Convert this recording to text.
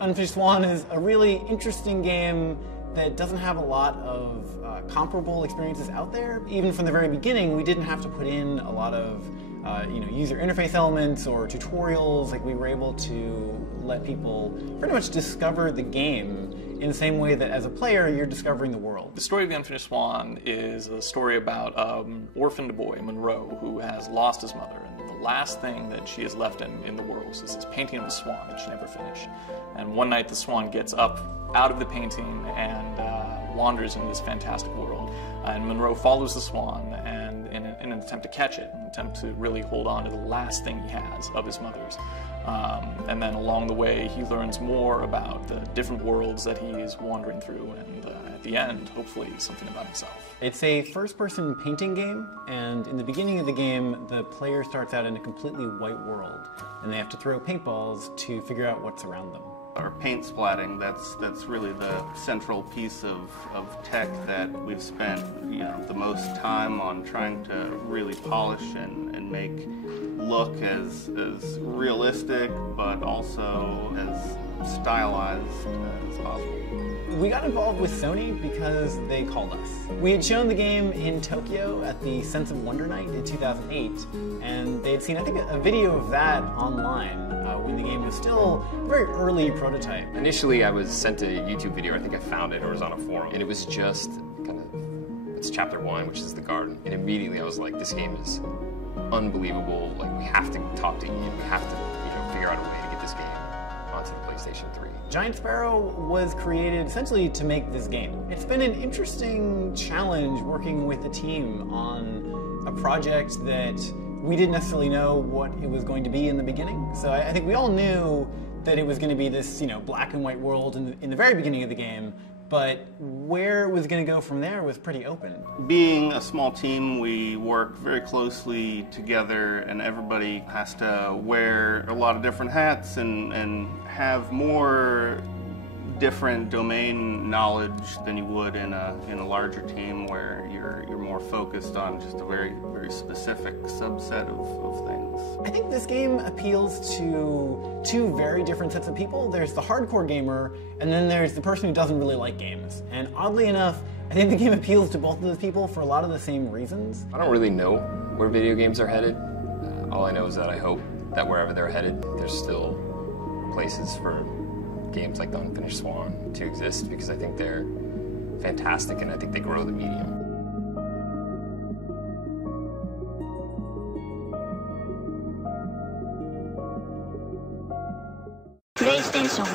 Unfinished Swan is a really interesting game that doesn't have a lot of comparable experiences out there. Even from the very beginning, we didn't have to put in a lot of user interface elements or tutorials. Like, we were able to let people pretty much discover the game in the same way that as a player you're discovering the world. The story of the Unfinished Swan is a story about an orphaned boy, Monroe, who has lost his mother. And the last thing that she has left in the world is this painting of a swan that she never finished. And one night the swan gets up out of the painting and wanders into this fantastic world. And Monroe follows the swan and in an attempt to catch it, an attempt to really hold on to the last thing he has of his mother's. And then along the way, he learns more about the different worlds that he is wandering through, and at the end, hopefully, something about himself. It's a first-person painting game, and in the beginning of the game, the player starts out in a completely white world, and they have to throw paintballs to figure out what's around them. Our paint splatting, that's really the central piece of tech that we've spent the most time on trying to really polish and make look as realistic, but also as stylized as possible. We got involved with Sony because they called us. We had shown the game in Tokyo at the Sense of Wonder Night in 2008, and they had seen, I think, a video of that online when the game was still a very early prototype. Initially, I was sent a YouTube video. I think I found it or was on a forum, and it was just kind of, it's chapter 1, which is the garden, and immediately I was like, this game is unbelievable. Like, we have to talk to Ian. We have to, figure out a way to get this game onto the PlayStation 3. Giant Sparrow was created essentially to make this game. It's been an interesting challenge working with the team on a project that we didn't necessarily know what it was going to be in the beginning. So I think we all knew that it was going to be this, black and white world in the very beginning of the game, but where it was going to go from there was pretty open. Being a small team, we work very closely together, and everybody has to wear a lot of different hats and have more different domain knowledge than you would in a larger team where you're more focused on just a very specific subset of things. I think this game appeals to two very different sets of people. There's the hardcore gamer, and then there's the person who doesn't really like games. And oddly enough, I think the game appeals to both of those people for a lot of the same reasons. I don't really know where video games are headed. All I know is that I hope that wherever they're headed, there's still places for games like the Unfinished Swan to exist, because I think they're fantastic and I think they grow the medium. PlayStation